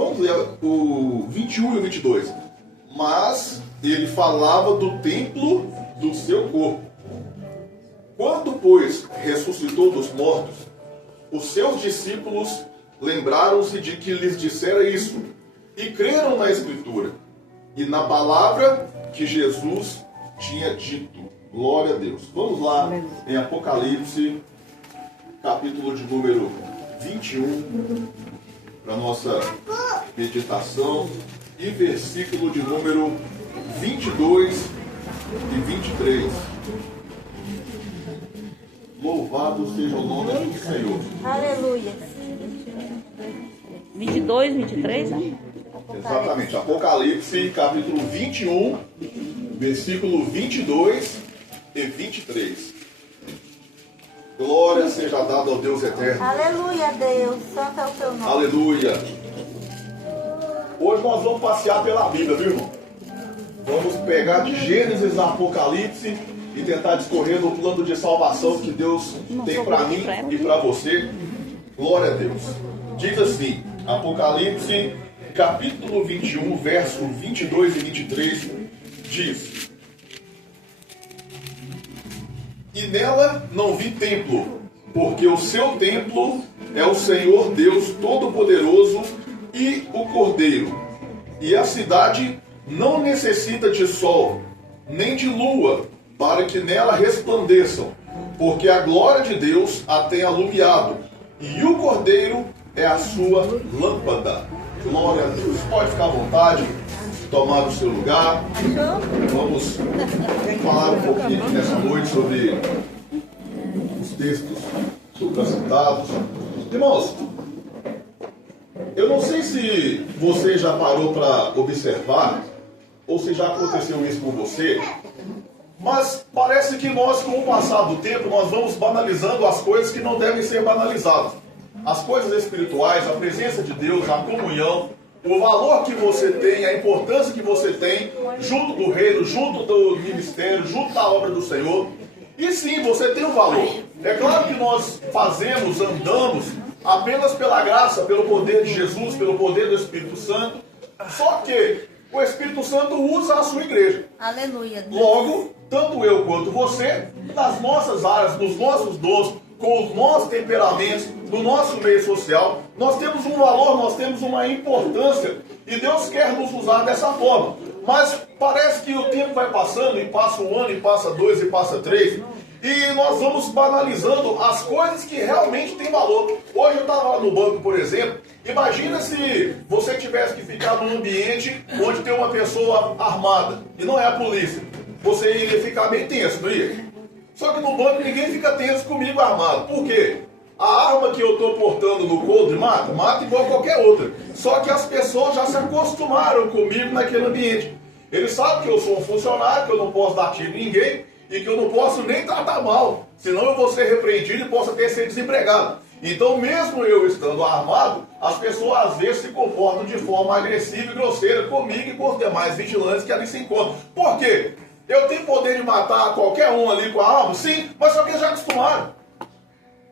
Vamos ler o 21 e o 22. Mas ele falava do templo do seu corpo. Quando, pois, ressuscitou dos mortos, os seus discípulos lembraram-se de que lhes dissera isso e creram na Escritura e na palavra que Jesus tinha dito. Glória a Deus. Vamos lá em Apocalipse, capítulo de número 21, para nossa meditação, e versículo de número 22 e 23. Louvado seja o nome do Senhor. Aleluia. 22, 23, né? Exatamente. Apocalipse, capítulo 21, versículo 22 e 23. Glória seja dada ao Deus eterno. Aleluia, Deus. Santo é o teu nome. Aleluia. Hoje nós vamos passear pela Bíblia, viu, irmão? Vamos pegar de Gênesis a Apocalipse e tentar discorrer no plano de salvação que Deus tem para mim e para você. Glória a Deus. Diz assim, Apocalipse, capítulo 21, verso 22 e 23, diz: E nela não vi templo, porque o seu templo é o Senhor Deus Todo-Poderoso e o Cordeiro. E a cidade não necessita de sol, nem de lua, para que nela resplandeçam, porque a glória de Deus a tem alumiado, e o Cordeiro é a sua lâmpada. Glória a Deus. Pode ficar à vontade, tomar o seu lugar. Vamos falar um pouquinho aqui nessa noite sobre os textos apresentados. Irmãos, eu não sei se você já parou para observar, ou se já aconteceu isso com você, mas parece que nós, com o passar do tempo, nós vamos banalizando as coisas que não devem ser banalizadas. As coisas espirituais, a presença de Deus, a comunhão, o valor que você tem, a importância que você tem junto do reino, junto do ministério, junto da obra do Senhor. E sim, você tem um valor. É claro que nós fazemos, andamos apenas pela graça, pelo poder de Jesus, pelo poder do Espírito Santo. Só que o Espírito Santo usa a sua igreja. Aleluia. Logo, tanto eu quanto você, nas nossas áreas, nos nossos dons, com os nossos temperamentos, no nosso meio social, nós temos um valor, nós temos uma importância, e Deus quer nos usar dessa forma. Mas parece que o tempo vai passando, e passa um ano, e passa dois, e passa três, e nós vamos banalizando as coisas que realmente têm valor. Hoje eu estava lá no banco, por exemplo. Imagina se você tivesse que ficar num ambiente onde tem uma pessoa armada, e não é a polícia. Você iria ficar bem tenso, não ia? Só que no banco ninguém fica tenso comigo armado. Por quê? A arma que eu estou portando no coldre mata igual qualquer outra. Só que as pessoas já se acostumaram comigo naquele ambiente. Eles sabem que eu sou um funcionário, que eu não posso dar tiro em ninguém e que eu não posso nem tratar mal. Senão eu vou ser repreendido e posso até ser desempregado. Então, mesmo eu estando armado, as pessoas às vezes se comportam de forma agressiva e grosseira comigo e com os demais vigilantes que ali se encontram. Por quê? Eu tenho poder de matar qualquer um ali com a arma? Sim, mas só que eles já acostumaram.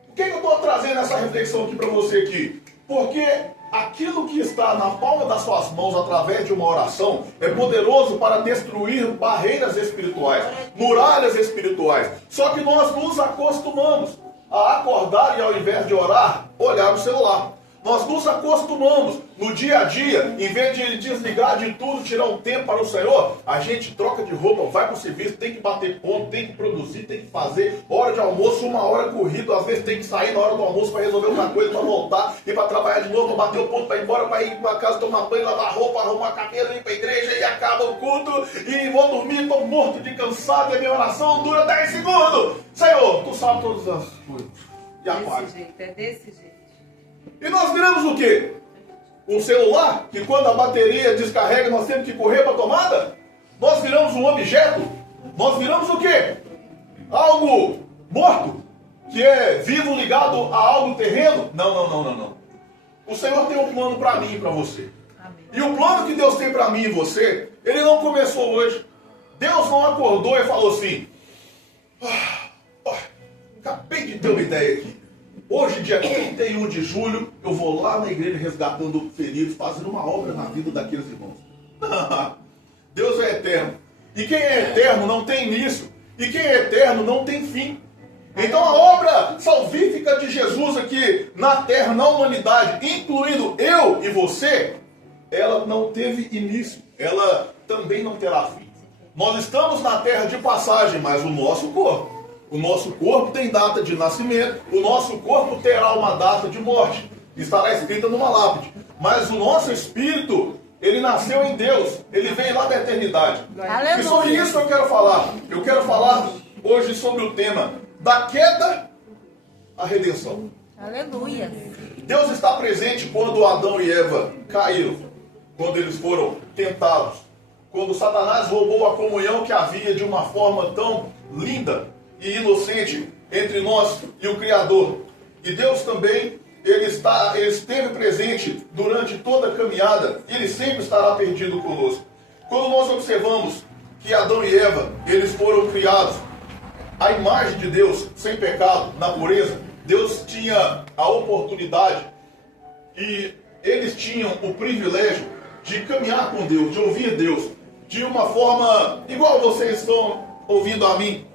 Por que eu estou trazendo essa reflexão aqui para você aqui? Porque aquilo que está na palma das suas mãos através de uma oração é poderoso para destruir barreiras espirituais, muralhas espirituais. Só que nós nos acostumamos a acordar e ao invés de orar, olhar no celular. Nós nos acostumamos no dia a dia, em vez de desligar de tudo, tirar um tempo para o Senhor, a gente troca de roupa, vai para o serviço, tem que bater ponto, tem que produzir, tem que fazer, hora de almoço, uma hora corrido, às vezes tem que sair na hora do almoço para resolver outra coisa, para voltar, ir para trabalhar de novo, para bater o ponto, para ir embora, para ir para casa, tomar banho, lavar roupa, arrumar cabelo, ir para a igreja e acaba o culto, e vou dormir, estou morto de cansado, e a minha oração dura 10 segundos. Senhor, tu sabe todas as coisas. E apaga. É desse jeito. E nós viramos o quê? Um celular que quando a bateria descarrega nós temos que correr para a tomada? Nós viramos um objeto? Nós viramos o quê? Algo morto? Que é vivo ligado a algo terreno? Não. O Senhor tem um plano para mim e para você. Amém. E o plano que Deus tem para mim e você, ele não começou hoje. Deus não acordou e falou assim: acabei de ter uma ideia aqui. Hoje, dia 31 de julho, eu vou lá na igreja resgatando feridos, fazendo uma obra na vida daqueles irmãos. Deus é eterno. E quem é eterno não tem início. E quem é eterno não tem fim. Então a obra salvífica de Jesus aqui na terra, na humanidade, incluindo eu e você, ela não teve início. Ela também não terá fim. Nós estamos na terra de passagem, mas o nosso corpo tem data de nascimento, o nosso corpo terá uma data de morte, estará escrita numa lápide. Mas o nosso espírito, ele nasceu em Deus, ele veio lá da eternidade. Aleluia. E sobre isso eu quero falar. Eu quero falar hoje sobre o tema da queda à redenção. Aleluia. Deus está presente quando Adão e Eva caíram, quando eles foram tentados, quando Satanás roubou a comunhão que havia de uma forma tão linda e inocente entre nós e o Criador. E Deus também, ele esteve presente durante toda a caminhada, e ele sempre estará perdido conosco. Quando nós observamos que Adão e Eva, eles foram criados à imagem de Deus, sem pecado, na pureza, Deus tinha a oportunidade e eles tinham o privilégio de caminhar com Deus, de ouvir Deus, de uma forma igual vocês estão ouvindo a mim.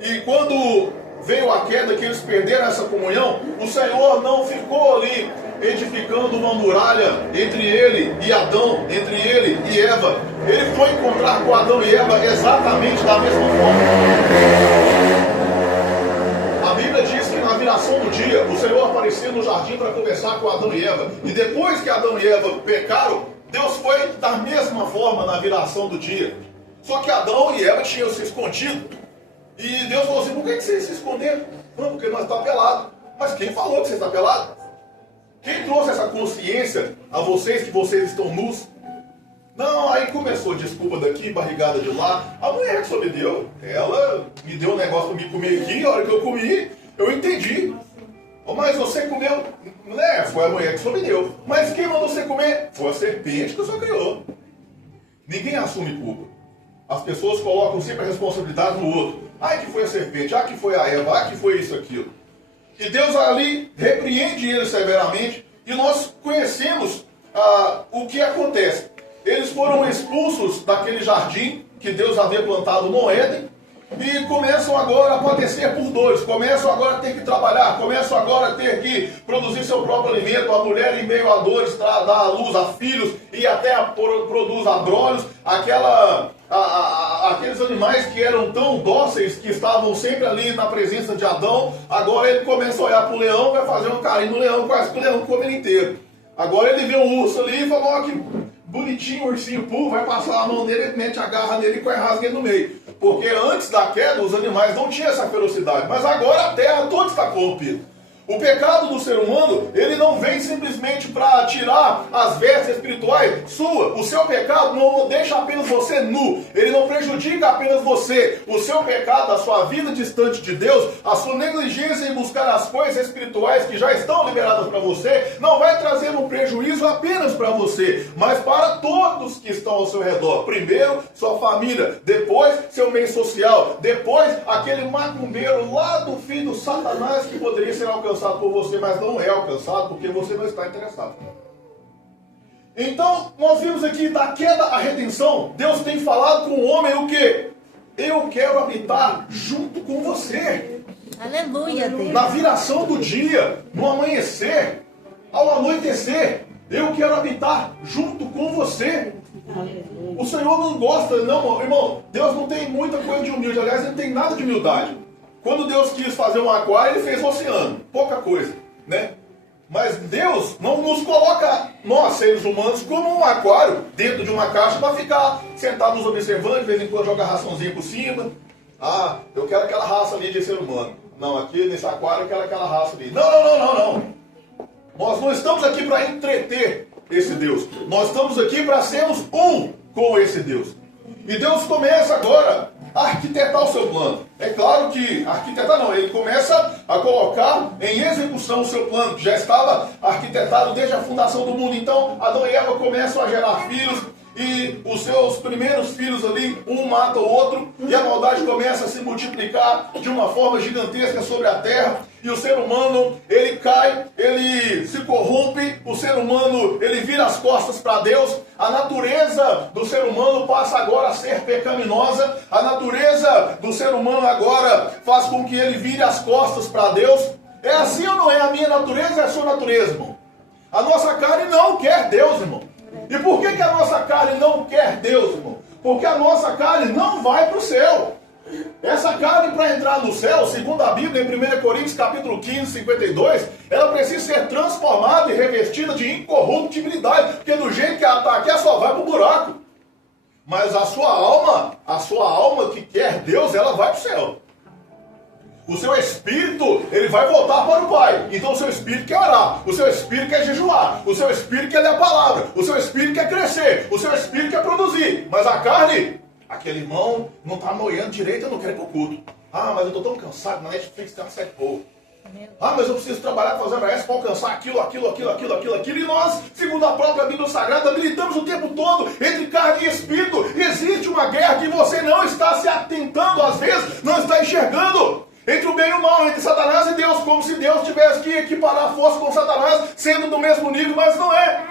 E quando veio a queda, que eles perderam essa comunhão, o Senhor não ficou ali edificando uma muralha entre ele e Adão, entre ele e Eva. Ele foi encontrar com Adão e Eva exatamente da mesma forma. A Bíblia diz que na viração do dia, o Senhor apareceu no jardim para conversar com Adão e Eva. E depois que Adão e Eva pecaram, Deus foi da mesma forma na viração do dia. Só que Adão e Eva tinham se escondido. E Deus falou assim: por que vocês se esconderam? Não, porque nós estamos pelados. Mas quem falou que você está pelado? Quem trouxe essa consciência a vocês que vocês estão nus? Não, aí começou desculpa daqui, barrigada de lá. A mulher que só me deu, ela me deu um negócio para me comer aqui. A hora que eu comi, eu entendi. Oh, mas você comeu? Né? Foi a mulher que só me deu. Mas quem mandou você comer? Foi a serpente que o senhor criou. Ninguém assume culpa. As pessoas colocam sempre a responsabilidade no outro. Ai, que foi a serpente, ai, que foi a Eva, ai, que foi isso, aquilo. E Deus ali repreende eles severamente. E nós conhecemos o que acontece. Eles foram expulsos daquele jardim que Deus havia plantado no Éden. E começam agora a padecer por dores, começam agora a ter que trabalhar, começam agora a ter que produzir seu próprio alimento. A mulher, em meio a dores, dá à luz a filhos e até produz abrolhos. Aqueles animais que eram tão dóceis, que estavam sempre ali na presença de Adão, agora ele começa a olhar para o leão, vai fazer um carinho no leão, quase que o leão come ele inteiro. Agora ele vê um urso ali e fala: ó, que bonitinho, ursinho, vai passar a mão nele, ele mete a garra nele e rasga ele no meio. Porque antes da queda os animais não tinham essa ferocidade, mas agora a terra toda está corrompida. O pecado do ser humano, ele não vem simplesmente para tirar as vestes espirituais sua. O seu pecado não deixa apenas você nu. Ele não prejudica apenas você. O seu pecado, a sua vida distante de Deus, a sua negligência em buscar as coisas espirituais que já estão liberadas para você, não vai trazer um prejuízo apenas para você, mas para todos que estão ao seu redor. Primeiro, sua família. Depois, seu meio social. Depois, aquele macumbeiro lá do filho do Satanás que poderia ser alcançado por você, mas não é alcançado porque você não está interessado. Então, nós vimos aqui da queda à redenção. Deus tem falado com o homem o quê? Eu quero habitar junto com você. Aleluia, Deus. Na viração do dia, no amanhecer, ao anoitecer, eu quero habitar junto com você. O Senhor não gosta, não, irmão. Deus não tem muita coisa de humilde. Aliás, ele não tem nada de humildade. Quando Deus quis fazer um aquário, ele fez um oceano. Pouca coisa, né? Mas Deus não nos coloca, nós, seres humanos, como um aquário dentro de uma caixa para ficar sentados observando, de vez em quando jogar raçãozinha por cima. Ah, eu quero aquela raça ali de ser humano. Não, aqui nesse aquário eu quero aquela raça ali. Não. Nós não estamos aqui para entreter esse Deus. Nós estamos aqui para sermos um com esse Deus. E Deus começa agora a arquitetar o seu plano. É claro que arquitetar não, ele começa a colocar em execução o seu plano, que já estava arquitetado desde a fundação do mundo. Então, Adão e Eva começam a gerar filhos, e os seus primeiros filhos ali, um mata o outro, e a maldade começa a se multiplicar de uma forma gigantesca sobre a terra, e o ser humano, ele cai, ele se corrompe, o ser humano, ele vira as costas para Deus, a natureza do ser humano passa agora a ser pecaminosa, a natureza do ser humano agora faz com que ele vire as costas para Deus. É assim ou não é? A minha natureza é a sua natureza, irmão. A nossa carne não quer Deus, irmão. E por que a nossa carne não quer Deus, irmão? Porque a nossa carne não vai para o céu. Essa carne, para entrar no céu, segundo a Bíblia, em 1 Coríntios capítulo 15, 52, ela precisa ser transformada e revestida de incorruptibilidade, porque do jeito que ela está aqui, ela só vai para o buraco. Mas a sua alma que quer Deus, ela vai para o céu. O seu espírito, ele vai voltar para o Pai. Então o seu espírito quer orar, o seu espírito quer jejuar, o seu espírito quer ler a palavra, o seu espírito quer crescer, o seu espírito quer produzir. Mas a carne, aquele irmão não está moendo direito, eu não quero ir para o culto. Ah, mas eu estou tão cansado, na Netflix tem uma série boa. Ah, mas eu preciso trabalhar fazendo essa para alcançar aquilo. E nós, segundo a própria Bíblia Sagrada, militamos o tempo todo entre carne e espírito. Existe uma guerra que você não está se atentando, às vezes, não está enxergando. Entre o bem e o mal, entre Satanás e Deus, como se Deus tivesse que equiparar a força com Satanás, sendo do mesmo nível, mas não é.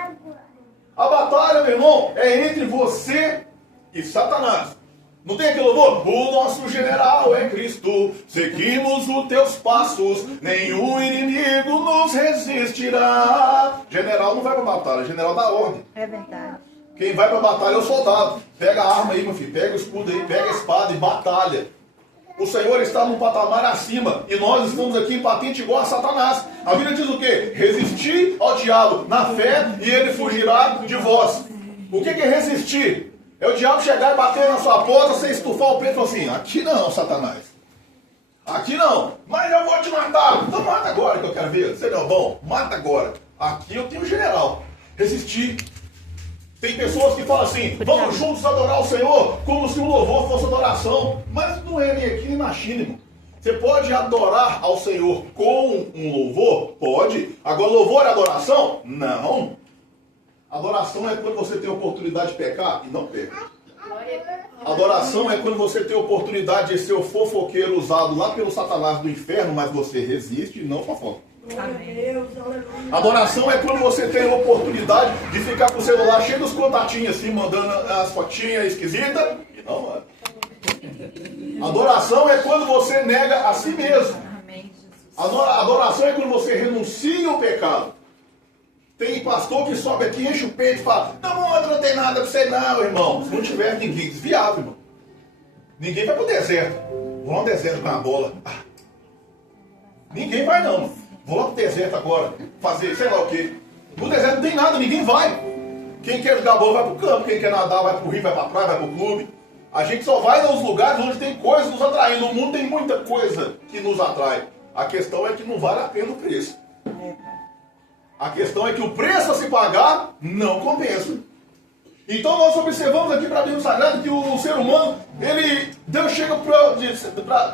A batalha, meu irmão, é entre você e Satanás. Não tem aquele louvor? O nosso general é Cristo, seguimos os teus passos, nenhum inimigo nos resistirá. General não vai para a batalha, general dá ordem. É verdade. Quem vai para a batalha é o soldado. Pega a arma aí, meu filho, pega o escudo aí, pega a espada e batalha. O Senhor está num patamar acima e nós estamos aqui em patente igual a Satanás. A Bíblia diz o quê? Resistir ao diabo na fé e ele fugirá de vós. O que é resistir? É o diabo chegar e bater na sua porta, você estufar o peito e falar assim, aqui não, Satanás. Aqui não. Mas eu vou te matar. Então mata agora que eu quero ver. Você não é bom? Mata agora. Aqui eu tenho o general. Resistir. Tem pessoas que falam assim, vamos juntos adorar o Senhor, como se o louvor fosse adoração. Mas não é nem aqui nem na China, irmão. Você pode adorar ao Senhor com um louvor? Pode. Agora, louvor é adoração? Não. Adoração é quando você tem a oportunidade de pecar e não peca. Adoração é quando você tem a oportunidade de ser o fofoqueiro usado lá pelo Satanás do inferno, mas você resiste e não fofoca. Amém. Adoração é quando você tem a oportunidade de ficar com o celular cheio dos contatinhos assim, mandando as fotinhas esquisitas. E não, mano. Adoração é quando você nega a si mesmo. Amém, Jesus. Adoração é quando você renuncia ao pecado. Tem pastor que sobe aqui, enche o peito e fala, não tem nada pra você não, irmão. Se não tiver ninguém, desviado, irmão. Ninguém vai pro deserto. Vou lá no deserto com a bola. Ninguém vai não. Vou lá pro deserto agora, fazer sei lá o quê. No deserto não tem nada, ninguém vai. Quem quer jogar bola vai pro campo, quem quer nadar vai pro rio, vai pra praia, vai pro clube. A gente só vai nos lugares onde tem coisas nos atraindo. No mundo tem muita coisa que nos atrai. A questão é que não vale a pena o preço. A questão é que o preço a se pagar não compensa. Então nós observamos aqui para a Bíblia Sagrada que o ser humano, Deus chega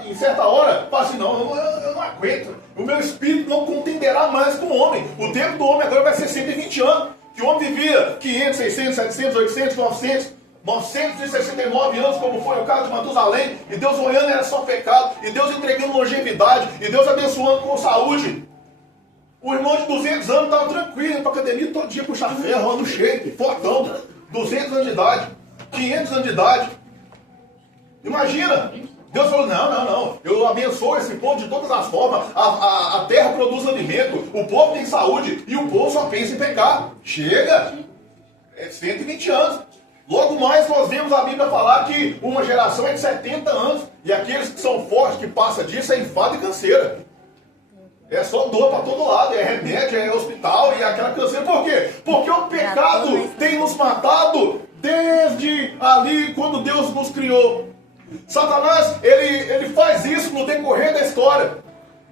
em certa hora e fala assim, não, eu não aguento. O meu espírito não contenderá mais com o homem. O tempo do homem agora vai ser 120 anos. Que o homem vivia 500, 600, 700, 800, 900, 969 anos, como foi o caso de Matusalém. E Deus olhando era só pecado. E Deus entregando longevidade. E Deus abençoando com saúde. O irmão de 200 anos estava tranquilo, indo para a academia todo dia puxar ferro, ano shape, fortão. 200 anos de idade, 500 anos de idade. Imagina, Deus falou, não, eu abençoo esse povo de todas as formas, a terra produz alimento, o povo tem saúde e o povo só pensa em pecar. Chega, é 120 anos. Logo mais nós vemos a Bíblia falar que uma geração é de 70 anos e aqueles que são fortes, que passam disso, é enfado e canseira. É só dor para todo lado, é remédio, é hospital e aquela canseira. Por quê? Porque o pecado tem nos matado desde ali, quando Deus nos criou. Satanás, ele faz isso no decorrer da história.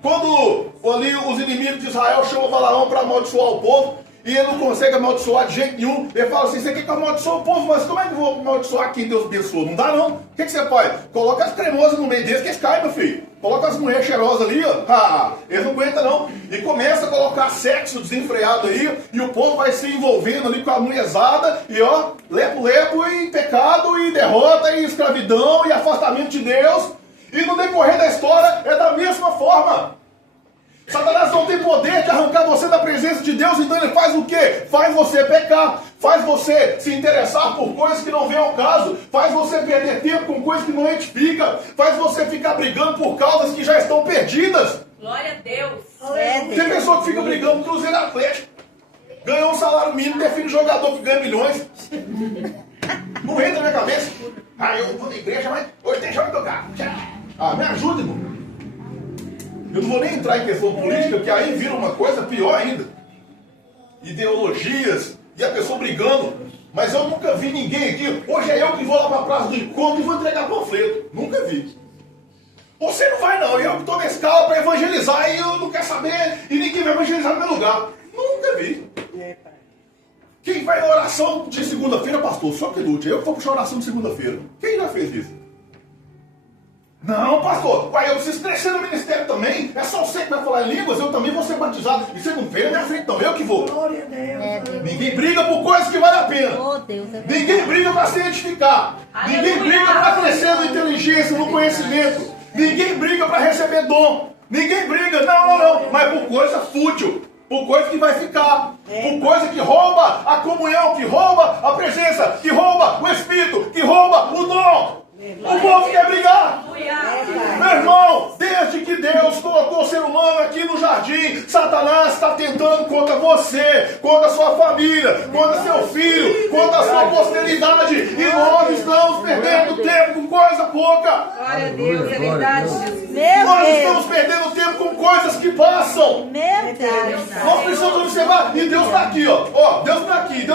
Quando ali os inimigos de Israel chamam Balaão para amaldiçoar o povo, e ele não consegue amaldiçoar de jeito nenhum. Ele fala assim, você quer que eu amaldiçoe o povo, mas como é que eu vou amaldiçoar quem Deus abençoa? Não dá não. O que você faz? Coloca as cremosas no meio deles que eles caem, meu filho. Coloca as mulheres cheirosas ali, ó. Eles não aguentam não. E começa a colocar sexo desenfreado aí, e o povo vai se envolvendo ali com a mulherzada, e ó, lepo, e pecado, e derrota, e escravidão, e afastamento de Deus. E no decorrer da história é da mesma forma. Satanás não tem poder de arrancar você da presença de Deus, então ele faz o quê? Faz você pecar, faz você se interessar por coisas que não vêm ao caso, faz você perder tempo com coisas que não edificam, faz você ficar brigando por causas que já estão perdidas. Glória a Deus. Tem pessoa que fica brigando por Cruzeiro Atlético, ganhou um salário mínimo, tem filho de jogador que ganha milhões. Não entra na minha cabeça. Eu vou na igreja, mas hoje tem jogo do carro. Me ajuda, irmão. Eu não vou nem entrar em questão política, porque aí vira uma coisa pior ainda. Ideologias, e a pessoa brigando. Mas eu nunca vi ninguém aqui. Hoje é eu que vou lá para a praça do encontro e vou entregar panfleto. Nunca vi. Você não vai não, eu estou na escala para evangelizar e eu não quero saber, e ninguém vai evangelizar no meu lugar. Nunca vi. Quem vai na oração de segunda-feira, pastor? Só que lute. Eu que vou puxar a oração de segunda-feira. Quem já fez isso? Não, pastor, eu preciso crescer no ministério também. É só você que vai falar em línguas, eu também vou ser batizado. E você não veio na minha frente, não, eu que vou. Glória a Deus. Ninguém briga por coisas que valem a pena. Oh, Deus, é verdade. Ninguém briga para se edificar. Ninguém briga para crescer na inteligência, no conhecimento. Ninguém briga para receber dom. Ninguém briga, não. Mas por coisa fútil. Por coisa que vai ficar. Por coisa que rouba a comunhão, que rouba a presença, que rouba o Espírito, que rouba o dom. O povo quer brigar. Meu irmão, desde que Deus colocou o ser humano aqui no jardim, Satanás está tentando contra você, contra a sua família, contra seu filho, contra a sua posteridade. E nós estamos perdendo tempo com coisa pouca. Glória a Deus, é verdade, Jesus. Nós estamos perdendo tempo com coisas que passam. Meu Deus. Nós precisamos observar. E Deus está aqui, ó. Deus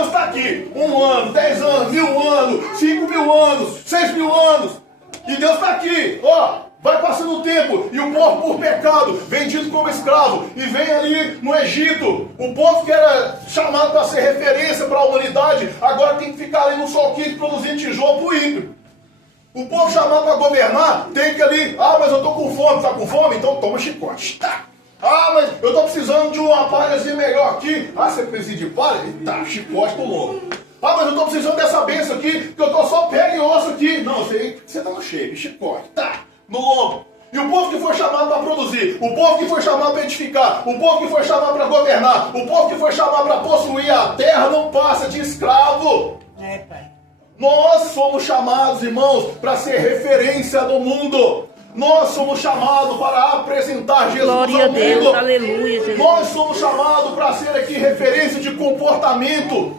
está aqui. 1 ano, 10 anos, 1000 anos, 5.000 anos, 6.000 anos. E Deus está aqui, vai passando o tempo, e o povo por pecado, vendido como escravo, e vem ali no Egito, o povo que era chamado para ser referência para a humanidade, agora tem que ficar ali no sol quente produzindo tijolo para o ímpio. O povo chamado para governar, tem que ali, mas eu estou com fome, está com fome? Então toma chicote. Tá. Mas eu estou precisando de uma palhazinha melhor aqui. Você precisa de palha? Tá, chicote pro lobo. Mas eu estou precisando dessa benção aqui, que eu estou só pele e osso aqui. Não, você está no shape, chicote. Tá, no lombo. E o povo que foi chamado para produzir, o povo que foi chamado para edificar, o povo que foi chamado para governar, o povo que foi chamado para possuir a terra não passa de escravo. Pai. Nós somos chamados, irmãos, para ser referência no mundo. Nós somos chamados para apresentar Jesus Glória ao a Deus, mundo. aleluia, Jesus. Nós somos chamados para ser aqui referência de comportamento,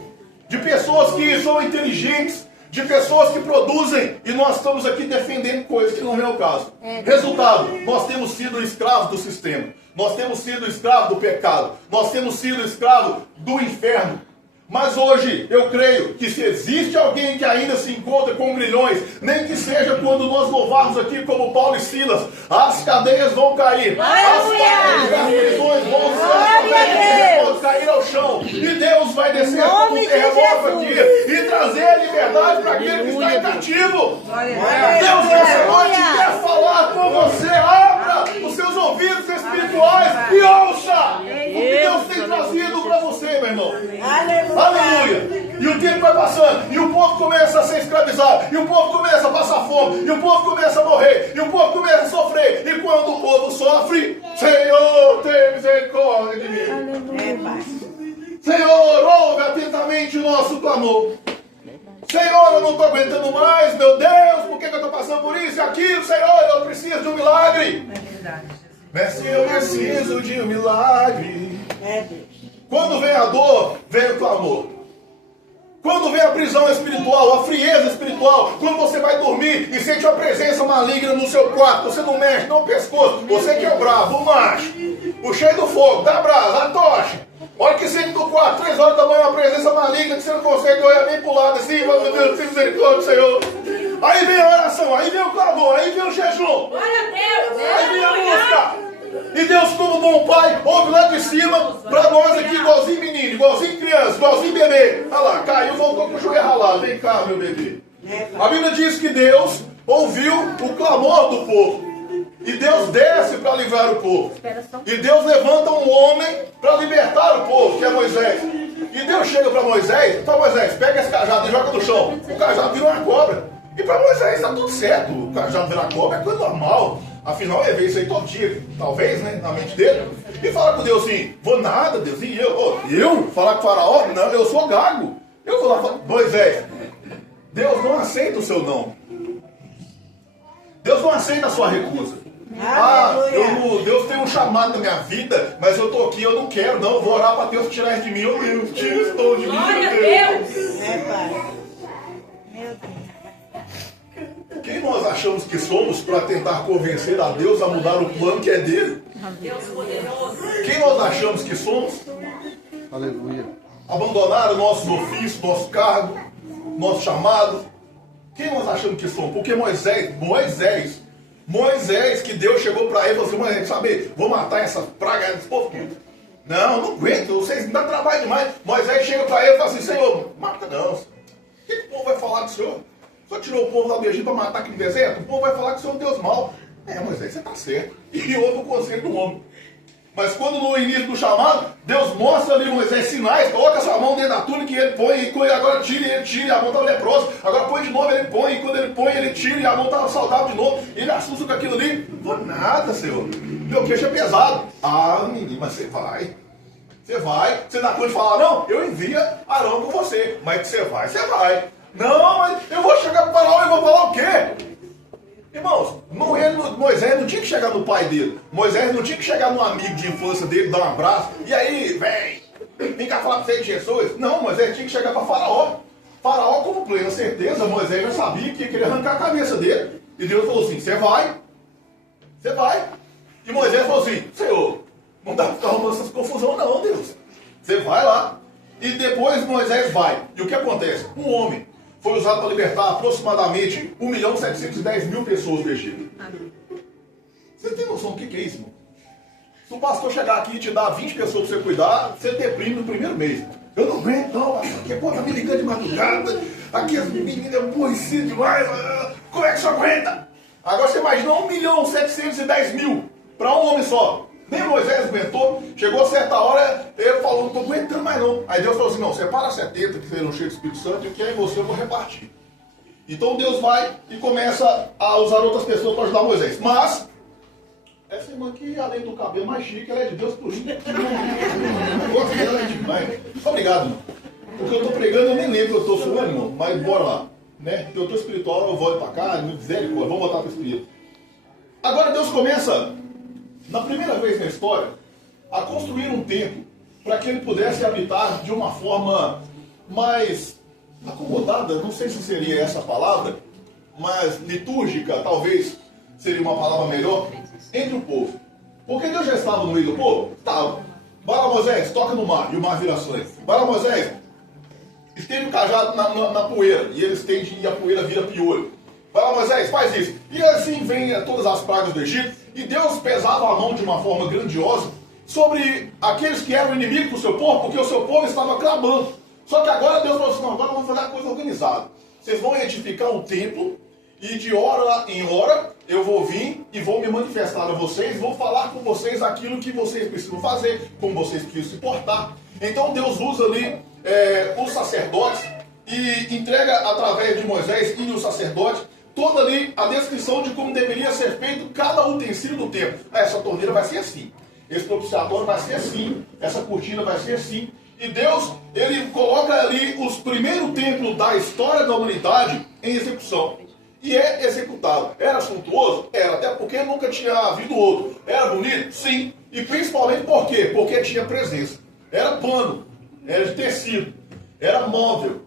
de pessoas que são inteligentes, de pessoas que produzem, e nós estamos aqui defendendo coisas que não é o caso. Resultado, nós temos sido escravos do sistema, nós temos sido escravos do pecado, nós temos sido escravos do inferno. Mas hoje, eu creio que se existe alguém que ainda se encontra com grilhões, nem que seja quando nós louvarmos aqui como Paulo e Silas, as cadeias vão cair, as prisões vão cair ao chão, e Deus vai descer como um terremoto aqui, e trazer a liberdade para aquele que está em cativo. Deus nessa noite quer falar com você. Abra os seus ouvidos espirituais e ouça o que Deus tem trazido para você, meu irmão. Aleluia! E o tempo vai passando, e o povo começa a ser escravizado, e o povo começa a passar fome, e o povo começa a morrer, e o povo começa a sofrer. E quando o povo sofre, Senhor, tem misericórdia de mim. Senhor, ouve atentamente o nosso clamor. Senhor, eu não estou aguentando mais, meu Deus, por que eu estou passando por isso e aquilo? Senhor, eu preciso de um milagre. É verdade, Jesus. Mestre, eu preciso de um milagre. Quando vem a dor, vem o clamor. Quando vem a prisão espiritual, a frieza espiritual, quando você vai dormir e sente uma presença maligna no seu quarto, você não mexe, não pescoço, você que é o bravo, o macho, o cheio do fogo, da brasa, a tocha. Olha que sente do quarto, 3 horas da manhã, uma presença maligna que você não consegue olhar nem pro lado assim, mas meu Deus, tem misericórdia, Senhor. Aí vem a oração, aí vem o clamor, aí vem o jejum. Glória a Deus. Aí vem a música. E Deus, como bom pai, ouve lá de cima para nós aqui, igualzinho menino, igualzinho criança, igualzinho bebê. Olha lá, caiu, voltou com o joelho ralado. Vem cá, meu bebê. A Bíblia diz que Deus ouviu o clamor do povo. E Deus desce para livrar o povo. E Deus levanta um homem para libertar o povo, que é Moisés. E Deus chega para Moisés, fala: Moisés, pega esse cajado e joga no chão. O cajado vira uma cobra. E para Moisés está tudo certo. O cajado virar cobra é coisa normal. Afinal, ele vê isso aí todo dia, talvez, né, na mente dele. E fala com Deus assim: vou nada, Deus. E eu? Falar com o faraó? Não, eu sou gago. Eu vou lá falar: Moisés, Deus não aceita o seu não. Deus não aceita a sua recusa. Deus tem um chamado na minha vida, mas eu estou aqui, eu não quero, não. Eu vou orar para Deus tirar isso de mim. Deus, tira isso de mim. Glória a Deus. Pai. Meu Deus. Quem nós achamos que somos para tentar convencer a Deus a mudar o plano que é dele? Deus poderoso. Quem nós achamos que somos? Aleluia. Abandonar nossos ofícios, nosso cargo, nosso chamado. Quem nós achamos que somos? Porque Moisés, que Deus chegou para ele e falou assim: Moisés, sabe, vou matar essa praga desse povo. Não aguento, vocês me dão trabalho demais. Moisés chega para ele e fala assim: Senhor, mata não. O que o povo vai falar do Senhor? Só tirou o povo lá do Egito para matar aqui no deserto? O povo vai falar que o Senhor é um Deus mau. Moisés, você está certo. E ouve o conselho do homem. Mas quando no início do chamado, Deus mostra ali Moisés sinais, coloca sua mão dentro da túnica e ele põe, e agora tira, ele tira, e a mão estava leprosa. Agora põe de novo, ele põe, e quando ele põe, ele tira, e a mão estava saudável de novo. Ele assusta com aquilo ali. Não nada, Senhor. Meu queixo é pesado. Menino, mas você vai. Você dá conta de falar: não, eu envio Arão com você. Mas que você vai. Não, mas eu vou chegar para o faraó e vou falar o quê? Irmãos, Moisés não tinha que chegar no pai dele. Moisés não tinha que chegar no amigo de infância dele, dar um abraço. E aí, vem cá falar para você de Jesus. Não, Moisés tinha que chegar para Faraó. Faraó, com plena certeza, Moisés já sabia que queria arrancar a cabeça dele. E Deus falou assim: você vai. E Moisés falou assim: Senhor, não dá para ficar arrumando essas confusões não, Deus. Você vai lá. E depois Moisés vai. E o que acontece? Um homem foi usado para libertar aproximadamente 1.710.000 pessoas do Egito. Você tem noção do que é isso, irmão? Se o pastor chegar aqui e te dar 20 pessoas para você cuidar, você deprime no primeiro mês. Eu não aguento, não. Aqui tá me ligando de madrugada. Aqui as meninas aborrecidas demais. Como é que você aguenta? Agora você imagina 1.710.000 para um homem só. Nem Moisés aguentou. Chegou a certa hora, ele falou: não estou aguentando mais não. Aí Deus falou assim: não, separa 70 que serão cheios do Espírito Santo, e o que é em você eu vou repartir. Então Deus vai e começa a usar outras pessoas para ajudar Moisés. Mas essa irmã aqui, além do cabelo mais chique, ela é de Deus por isso. Ela é demais. Obrigado, irmão. Porque eu estou pregando, eu nem lembro que eu estou suando, irmão. Mas bora lá. Né? Eu estou espiritual, eu volto para cá, misericórdia, vamos voltar para o Espírito. Agora Deus começa, na primeira vez na história, a construir um templo para que ele pudesse habitar de uma forma mais acomodada, não sei se seria essa a palavra, mas litúrgica, talvez seria uma palavra melhor, entre o povo. Porque Deus já estava no meio do povo? Estava. Vai lá, Moisés, toca no mar, e o mar vira sangue. Vai lá, Moisés, estende o cajado na poeira, e ele estende e a poeira vira piolho. Vai lá, Moisés, faz isso. E assim vem todas as pragas do Egito, e Deus pesava a mão de uma forma grandiosa sobre aqueles que eram inimigos do seu povo, porque o seu povo estava clamando. Só que agora Deus falou assim: não, agora vamos fazer a coisa organizada. Vocês vão edificar um templo, e de hora em hora eu vou vir e vou me manifestar a vocês, vou falar com vocês aquilo que vocês precisam fazer, como vocês precisam se portar. Então Deus usa ali os sacerdotes e entrega através de Moisés e os sacerdotes toda ali a descrição de como deveria ser feito cada utensílio do templo. Essa torneira vai ser assim, esse propiciatório vai ser assim, essa cortina vai ser assim. E Deus, ele coloca ali os primeiros templos da história da humanidade em execução. E é executado. Era suntuoso? Era, até porque nunca tinha havido outro. Era bonito? Sim. E principalmente por quê? Porque tinha presença. Era pano, era de tecido, era móvel.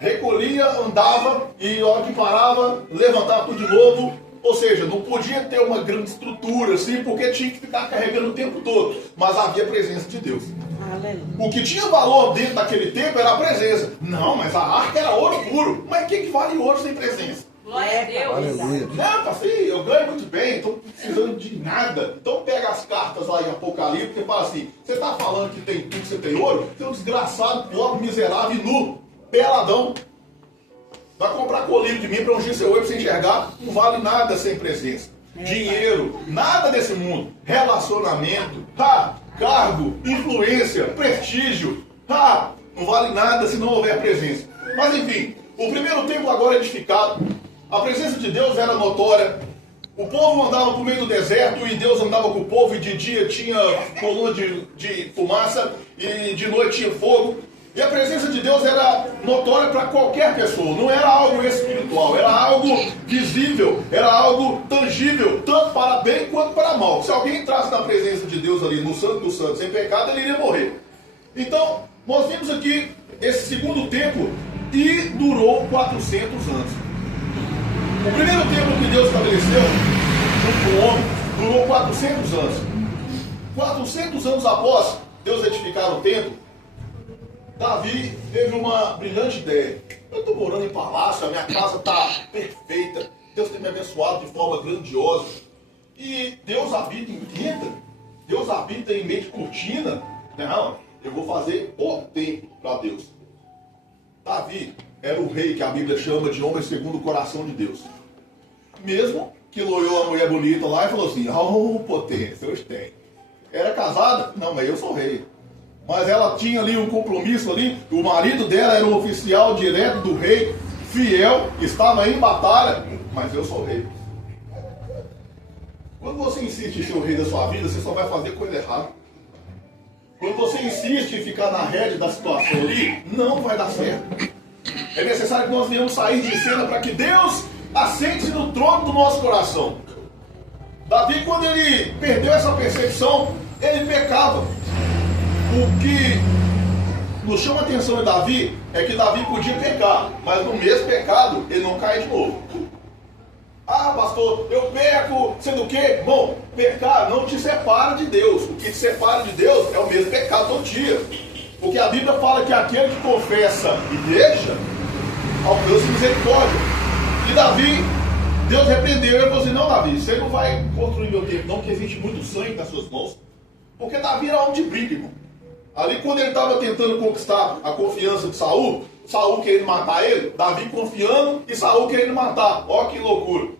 Recolhia, andava e a hora que parava, levantava tudo de novo. Ou seja, não podia ter uma grande estrutura assim, porque tinha que ficar carregando o tempo todo. Mas havia presença de Deus. O que tinha valor dentro daquele tempo era a presença. Não, mas a arca era ouro puro. Mas o que vale ouro sem presença? Glória a Deus. Aleluia. Não, pastor, eu ganho muito bem, estou precisando de nada. Então pega as cartas lá em Apocalipse e fala assim, você está falando que tem tudo, que você tem ouro? Você é um desgraçado, pobre, miserável e nu, peladão. Vai comprar colírio de mim para ungir seu olho para você enxergar, não vale nada sem presença. Dinheiro, nada desse mundo. Relacionamento, cargo, influência, prestígio, não vale nada se não houver presença. Mas enfim, o primeiro templo agora edificado, a presença de Deus era notória. O povo andava por meio do deserto e Deus andava com o povo, e de dia tinha coluna de fumaça e de noite tinha fogo. E a presença de Deus era notória para qualquer pessoa, não era algo espiritual, era algo visível, era algo tangível, tanto para bem quanto para mal. Se alguém entrasse na presença de Deus ali, no Santo dos Santos, sem pecado, ele iria morrer. Então, nós vimos aqui esse segundo templo e durou 400 anos. O primeiro templo que Deus estabeleceu, junto com o homem, durou 400 anos. 400 anos após Deus edificar o templo, Davi teve uma brilhante ideia. Eu estou morando em palácio, a minha casa está perfeita, Deus tem me abençoado de forma grandiosa. E Deus habita em tenda? Deus habita em meio de cortina? Não, eu vou fazer o templo para Deus. Davi era o rei que a Bíblia chama de homem segundo o coração de Deus. Mesmo que loiou a mulher bonita lá e falou assim, potência, eu tenho. Era casada? Não, mas eu sou rei. Mas ela tinha ali um compromisso ali, o marido dela era um oficial direto do rei, fiel, estava em batalha, mas eu sou rei. Quando você insiste em ser o rei da sua vida, você só vai fazer coisa errada. Quando você insiste em ficar na rédea da situação ali, não vai dar certo. É necessário que nós venhamos sair de cena para que Deus assente-se no trono do nosso coração. Davi, quando ele perdeu essa percepção, ele pecava. O que nos chama a atenção de Davi é que Davi podia pecar, mas no mesmo pecado ele não cai de novo. Pastor, eu peco, sendo o quê? Bom, pecar não te separa de Deus. O que te separa de Deus é o mesmo pecado todo dia. Porque a Bíblia fala que aquele que confessa e deixa, alcança misericórdia. E Davi, Deus repreendeu ele e falou assim, não, Davi, você não vai construir meu templo não, porque existe muito sangue nas suas mãos. Porque Davi era homem de briga, irmão. Ali quando ele estava tentando conquistar a confiança de Saul, Saul querendo matar ele, Davi confiando e Saul querendo matar. Olha que loucura.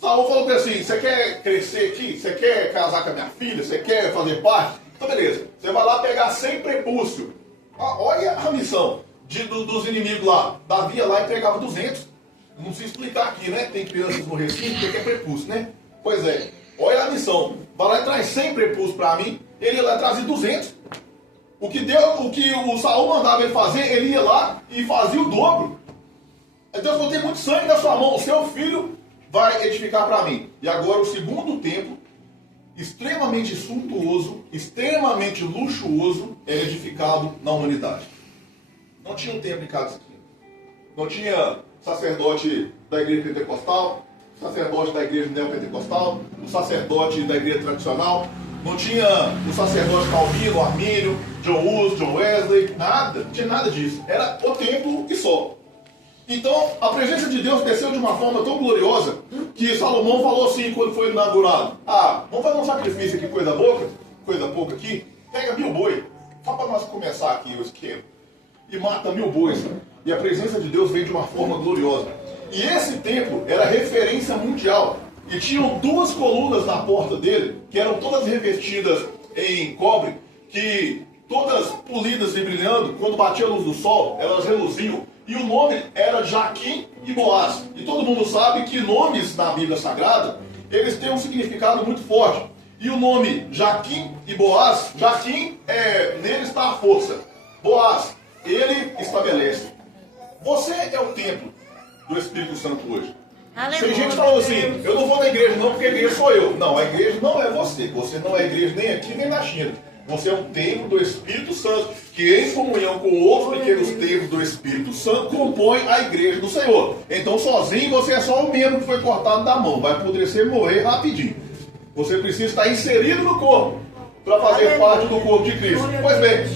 Saul falou assim, você quer crescer aqui? Você quer casar com a minha filha? Você quer fazer parte? Então beleza, você vai lá pegar 100 prepúcios. Olha a missão dos inimigos lá. Davi ia lá e pegava 200. Não precisa explicar aqui, né? Tem crianças no recinto que quer prepúcio, né? Pois é, olha a missão. Vai lá e traz 100 prepúcios para mim. Ele ia lá e trazia 200. O que o Saul mandava ele fazer, ele ia lá e fazia o dobro. Então eu vou ter muito sangue na sua mão, o seu filho vai edificar para mim. E agora o segundo templo, extremamente suntuoso, extremamente luxuoso, é edificado na humanidade. Não tinha um templo em cada esquina. Não tinha sacerdote da igreja pentecostal, sacerdote da igreja neopentecostal, o sacerdote da igreja tradicional. Não tinha o sacerdote Calvino, Armínio, John Hus, John Wesley, nada, não tinha nada disso. Era o templo e só. Então, a presença de Deus desceu de uma forma tão gloriosa que Salomão falou assim quando foi inaugurado. Vamos fazer um sacrifício aqui, coisa pouca aqui. Pega 1000 boi, só para nós começar aqui o esquema. E mata 1000 bois. E a presença de Deus veio de uma forma gloriosa. E esse templo era referência mundial. E tinham 2 colunas na porta dele, que eram todas revestidas em cobre, que todas polidas e brilhando, quando batia a luz do sol, elas reluziam. E o nome era Jaquim e Boaz. E todo mundo sabe que nomes na Bíblia Sagrada, eles têm um significado muito forte. E o nome Jaquim e Boaz, Jaquim, nele está a força. Boaz, ele estabelece. Você é o templo do Espírito Santo hoje. Aleluia. Tem gente falando assim, eu não vou na igreja não, porque a igreja sou eu. Não, a igreja não é você. Você não é igreja nem aqui, nem na China. Você é um templo do Espírito Santo, que em comunhão com outros pequenos templos do Espírito Santo, compõe a igreja do Senhor. Então sozinho você é só o membro que foi cortado da mão. Vai apodrecer e morrer rapidinho. Você precisa estar inserido no corpo, para fazer parte do corpo de Cristo. Pois bem,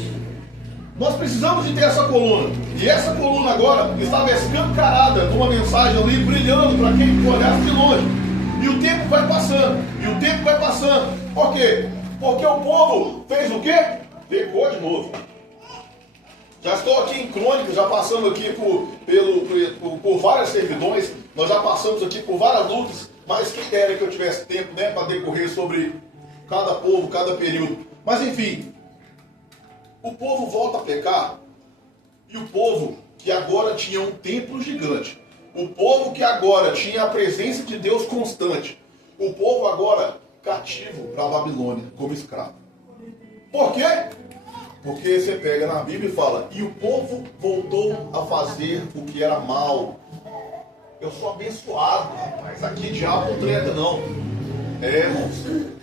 Nós precisamos de ter essa coluna. E essa coluna agora estava escancarada numa mensagem ali, brilhando para quem olhasse de longe. E o tempo vai passando. E o tempo vai passando. Por quê? Porque o povo fez o quê? Pecou de novo. Já estou aqui em crônica, já passando aqui por várias servidões. Nós já passamos aqui por várias lutas. Mas quem dera que eu tivesse tempo, né, para decorrer sobre cada povo, cada período. Mas enfim, o povo volta a pecar, e o povo que agora tinha um templo gigante, o povo que agora tinha a presença de Deus constante, o povo agora cativo para a Babilônia como escravo. Por quê? Porque você pega na Bíblia e fala, e o povo voltou a fazer o que era mal. Eu sou abençoado, rapaz, aqui diabo não treta não. Irmãos,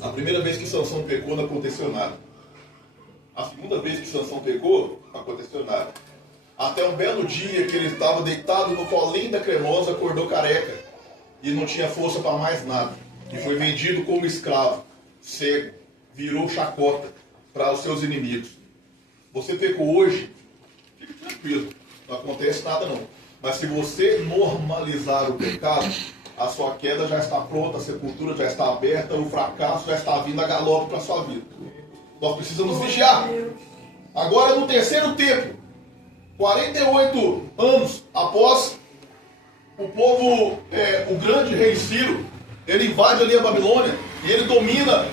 a primeira vez que Sansão pecou não aconteceu nada. A segunda vez que Sansão pecou, não aconteceu nada. Até um belo dia que ele estava deitado no colinho da cremosa, acordou careca. E não tinha força para mais nada. E foi vendido como escravo. Cego. Virou chacota para os seus inimigos. Você pecou hoje, fique tranquilo. Não acontece nada não. Mas se você normalizar o pecado, a sua queda já está pronta, a sepultura já está aberta, o fracasso já está vindo a galope para a sua vida. Nós precisamos vigiar. Agora no terceiro tempo, 48 anos após o povo, o grande rei Ciro, ele invade ali a Babilônia e ele domina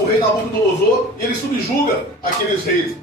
o rei Nabucodonosor, e ele subjuga aqueles reis.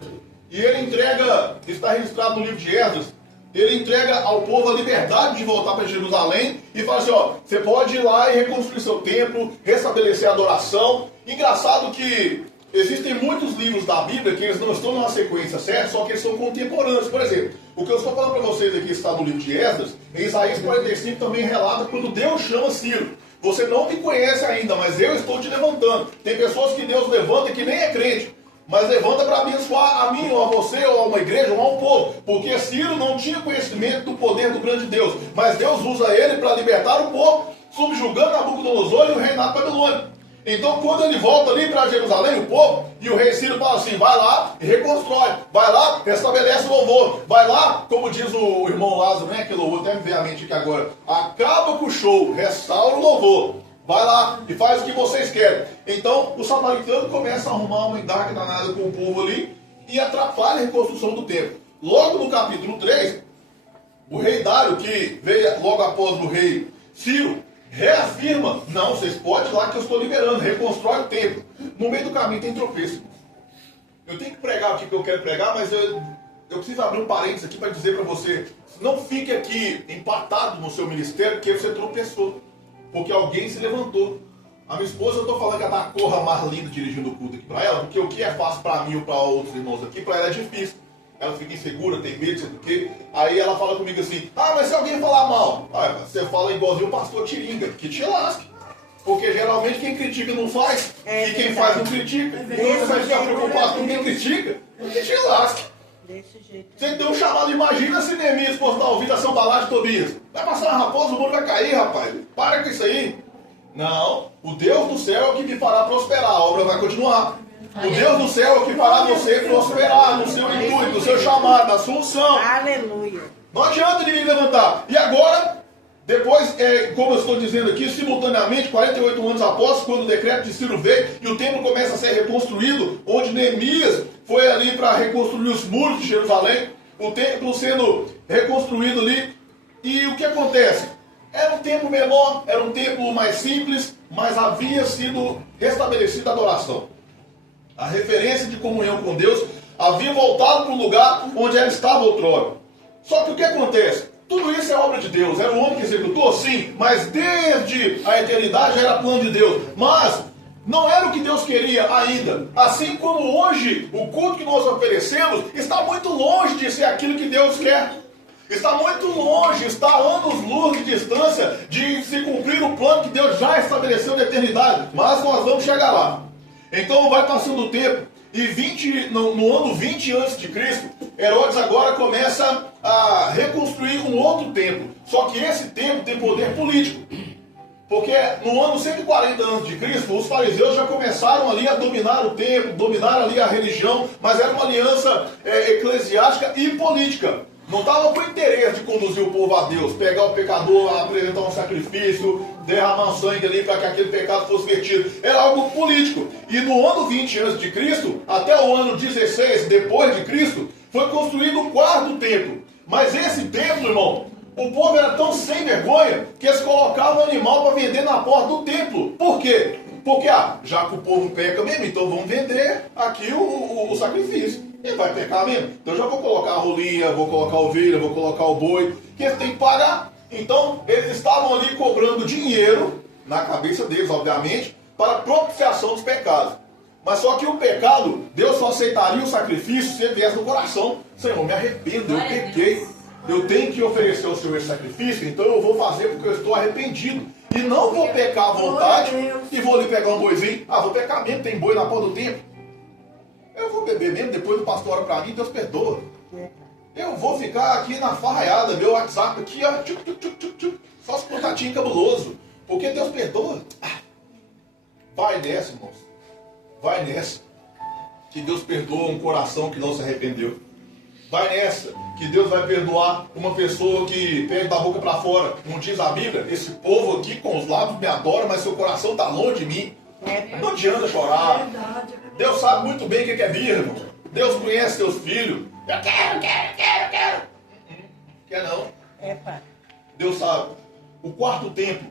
E ele entrega, está registrado no livro de Esdras, ele entrega ao povo a liberdade de voltar para Jerusalém e fala assim, ó, você pode ir lá e reconstruir seu templo, restabelecer a adoração. Engraçado que existem muitos livros da Bíblia que eles não estão numa sequência certa, só que eles são contemporâneos. Por exemplo, o que eu estou falando para vocês aqui está no livro de Esdras, em Isaías 45 também relata quando Deus chama Ciro. Você não me conhece ainda, mas eu estou te levantando. Tem pessoas que Deus levanta que nem é crente, mas levanta para abençoar a mim, ou a você, ou a uma igreja, ou a um povo. Porque Ciro não tinha conhecimento do poder do grande Deus, mas Deus usa ele para libertar o povo, subjugando Nabucodonosor e o reinado babilônico. Então, quando ele volta ali para Jerusalém, o povo, e o rei Ciro fala assim, vai lá e reconstrói, vai lá, restabelece o louvor, vai lá, como diz o irmão Lázaro, né, que louvor, até me veio à mente aqui agora, acaba com o show, restaura o louvor, vai lá e faz o que vocês querem. Então, o samaritano começa a arrumar uma indaga danada com o povo ali e atrapalha a reconstrução do templo. Logo no capítulo 3, o rei Dário, que veio logo após o rei Ciro, reafirma, não, vocês podem ir lá que eu estou liberando, reconstrói o templo. No meio do caminho tem tropeço. Eu tenho que pregar aqui que eu quero pregar, mas eu preciso abrir um parênteses aqui para dizer para você, não fique aqui empatado no seu ministério porque você tropeçou, porque alguém se levantou. A minha esposa, eu estou falando que ela está a corra mais linda dirigindo o culto aqui para ela, porque o que é fácil para mim ou para outros irmãos aqui, para ela é difícil. Ela fica insegura, tem medo, sei do quê. Aí ela fala comigo assim, mas se alguém falar mal, você fala igualzinho o pastor Tiringa, que te lasque. Porque geralmente quem critica não faz, e quem faz não critica. Então você vai ficar preocupado com quem critica, que te lasque. Desse jeito. Você deu um chamado, imagina se Neemias fosse dar ouvido a São Balá de Tobias. Vai passar uma raposa, o mundo vai cair, rapaz. Para com isso aí. Não, o Deus do céu é o que me fará prosperar, a obra vai continuar. O Deus do céu é o que fará você prosperar no seu intuito, no seu chamado, na sua unção. Aleluia. Não adianta ninguém levantar. E agora, depois, como eu estou dizendo aqui, simultaneamente, 48 anos após, quando o decreto de Ciro veio e o templo começa a ser reconstruído, onde Neemias foi ali para reconstruir os muros de Jerusalém, o templo sendo reconstruído ali. E o que acontece? Era um templo menor, era um templo mais simples, mas havia sido restabelecida a adoração. A referência de comunhão com Deus havia voltado para o lugar onde ela estava outrora. Só que o que acontece? Tudo isso é obra de Deus. Era o homem que executou? Sim. Mas desde a eternidade era plano de Deus. Mas não era o que Deus queria ainda. Assim como hoje o culto que nós oferecemos está muito longe de ser aquilo que Deus quer. Está muito longe, está a anos-luz de distância de se cumprir o plano que Deus já estabeleceu na eternidade. Mas nós vamos chegar lá. Então vai passando o tempo e no ano 20 a.C., Herodes agora começa a reconstruir um outro templo. Só que esse templo tem poder político. Porque no ano 140 a.C., os fariseus já começaram ali a dominar o templo, dominar ali a religião, mas era uma aliança eclesiástica e política. Não estava com interesse de conduzir o povo a Deus, pegar o pecador, apresentar um sacrifício, derramar sangue ali para que aquele pecado fosse vertido. Era algo político. E no ano 20 a.C., até o ano 16 depois de Cristo, foi construído o quarto templo. Mas esse templo, irmão, o povo era tão sem vergonha que eles colocavam o animal para vender na porta do templo. Por quê? Porque, já que o povo peca mesmo, então vamos vender aqui o sacrifício. Ele vai pecar mesmo. Então já vou colocar a rolinha, vou colocar a ovelha, vou colocar o boi, que eles têm que pagar. Então eles estavam ali cobrando dinheiro, na cabeça deles, obviamente, para a propiciação dos pecados. Mas só que o pecado, Deus só aceitaria o sacrifício se ele viesse do coração. Senhor, me arrependo, eu pequei. Eu tenho que oferecer ao Senhor esse sacrifício, então eu vou fazer porque eu estou arrependido. E não vou pecar à vontade e vou ali pegar um boizinho. Vou pecar mesmo, tem boi na porta do templo. Eu vou beber mesmo, depois o pastor ora para mim, Deus perdoa. Eu vou ficar aqui na farraiada, meu WhatsApp aqui, ó, só os contatinhos cabuloso. Porque Deus perdoa. Vai nessa, irmãos. Vai nessa. Que Deus perdoa um coração que não se arrependeu. Vai nessa. Que Deus vai perdoar uma pessoa que pede da boca para fora. Não diz a Bíblia? Esse povo aqui com os lábios me adora, mas seu coração está longe de mim. Não adianta chorar. Deus sabe muito bem o que é birra, irmão. Deus conhece seus filhos. Eu quero. Quer não? Deus sabe. O quarto templo,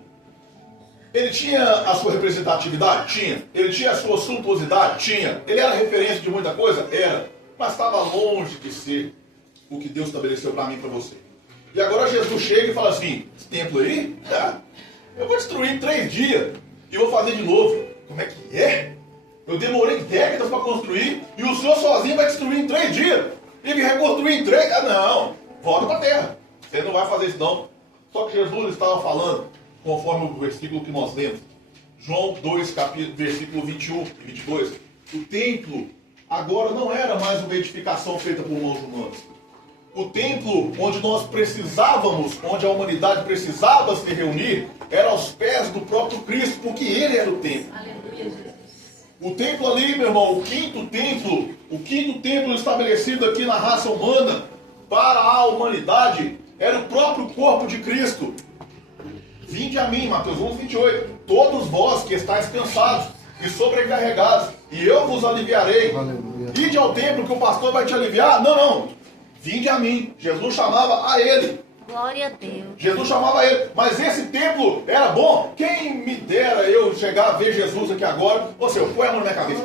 ele tinha a sua representatividade? Tinha. Ele tinha a sua suntuosidade? Tinha. Ele era referência de muita coisa? Era. Mas estava longe de ser o que Deus estabeleceu para mim e para você. E agora Jesus chega e fala assim, esse templo aí, eu vou destruir em 3 dias e vou fazer de novo. Como é que é? Eu demorei décadas para construir e o senhor sozinho vai destruir em 3 dias. E reconstruir em 3? Não, volta para a terra. Você não vai fazer isso não. Só que Jesus estava falando, conforme o versículo que nós lemos, João 2, versículo 21 e 22, o templo agora não era mais uma edificação feita por mãos humanas. O templo onde nós precisávamos, onde a humanidade precisava se reunir, era aos pés do próprio Cristo, porque Ele era o templo. Aleluia, Jesus. O templo ali, meu irmão, o quinto templo estabelecido aqui na raça humana para a humanidade, era o próprio corpo de Cristo. Vinde a mim, Mateus 11, 28. Todos vós que estáis cansados e sobrecarregados, e eu vos aliviarei. Aleluia. Ide ao templo que o pastor vai te aliviar? Não. Vinde a mim. Jesus chamava a ele. Glória a Deus. Jesus chamava ele. Mas esse templo era bom. Quem me dera eu chegar a ver Jesus aqui agora. Ou seja, põe a mão na minha cabeça.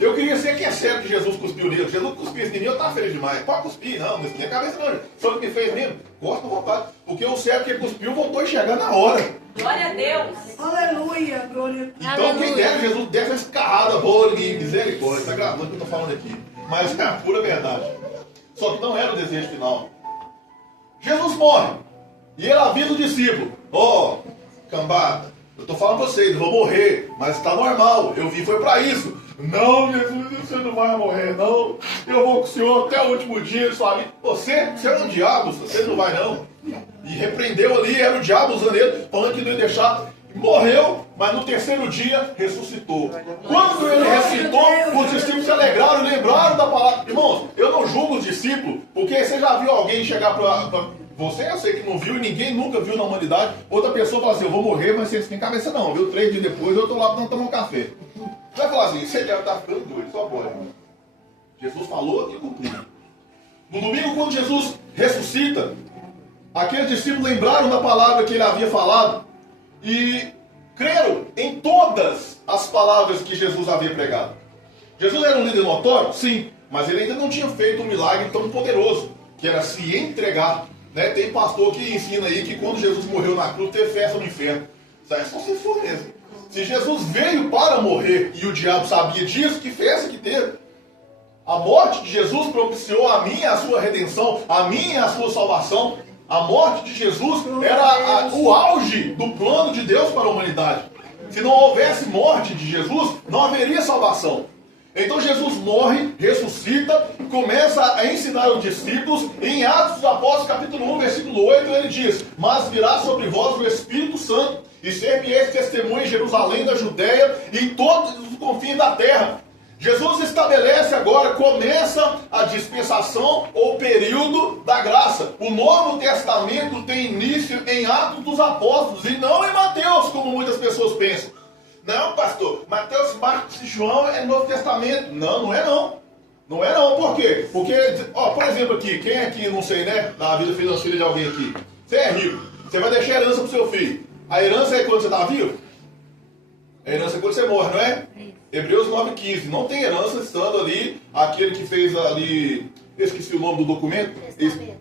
Eu queria ser quem é certo que Jesus cuspiu nele. Jesus cuspisse em mim, eu estava feliz demais. Pode cuspir, não na minha cabeça não. Só que me fez mesmo. Gosto à vontade. Porque o certo que cuspiu voltou a enxergar na hora. Glória a Deus. Aleluia, glória a Então Aleluia. quem dera, Jesus deve ser escarrado a boa de misericórdia. Está gravando o que eu estou falando aqui. Mas é a pura verdade. Só que não era o desejo final. Jesus morre. E ele avisa o discípulo. Cambada, eu estou falando para vocês, eu vou morrer. Mas está normal, eu vim foi para isso. Não, Jesus, você não vai morrer, não. Eu vou com o Senhor até o último dia de sua vida. Você é um diabo, você não vai não. E repreendeu ali, era o diabo usando ele, falando que não ia deixar. Morreu, mas no terceiro dia ressuscitou. Quando ele ressuscitou, os discípulos se alegraram e lembraram da palavra. Irmãos, eu não julgo os discípulos, porque você já viu alguém chegar para você, eu sei que não viu e ninguém nunca viu na humanidade. Outra pessoa fala assim, eu vou morrer, mas vocês têm cabeça não, viu? 3 dias depois eu estou lá para tomar um café. Você vai falar assim, você deve estar ficando doido, só pode. Jesus falou e cumpriu. No domingo, quando Jesus ressuscita, aqueles discípulos lembraram da palavra que ele havia falado e creram em todas as palavras que Jesus havia pregado. Jesus era um líder notório? Sim, mas ele ainda não tinha feito um milagre tão poderoso, que era se entregar. Tem pastor que ensina aí que quando Jesus morreu na cruz, teve festa no inferno. Isso é só se for mesmo. Se Jesus veio para morrer e o diabo sabia disso, que festa que teve? A morte de Jesus propiciou a mim a sua redenção, a mim a sua salvação. A morte de Jesus era o auge do plano de Deus para a humanidade. Se não houvesse morte de Jesus, não haveria salvação. Então Jesus morre, ressuscita, começa a ensinar os discípulos. Em Atos dos Apóstolos, capítulo 1, versículo 8, ele diz: mas virá sobre vós o Espírito Santo, e ser-me-eis testemunha em Jerusalém, da Judéia e em todos os confins da terra. Jesus estabelece agora, começa a dispensação ou período da graça. O Novo Testamento tem início em Atos dos Apóstolos e não em Mateus, como muitas pessoas pensam. Não, pastor, Mateus, Marcos e João é Novo Testamento. Não, não é não. Não é não, por quê? Porque, ó, por exemplo aqui, quem aqui, não sei, né, da vida financeira de alguém aqui, você é rico, você vai deixar herança pro seu filho. A herança é quando você está vivo? A herança é quando você morre, não é? Hebreus 9,15. Não tem herança estando ali aquele que fez ali, eu esqueci o nome do documento,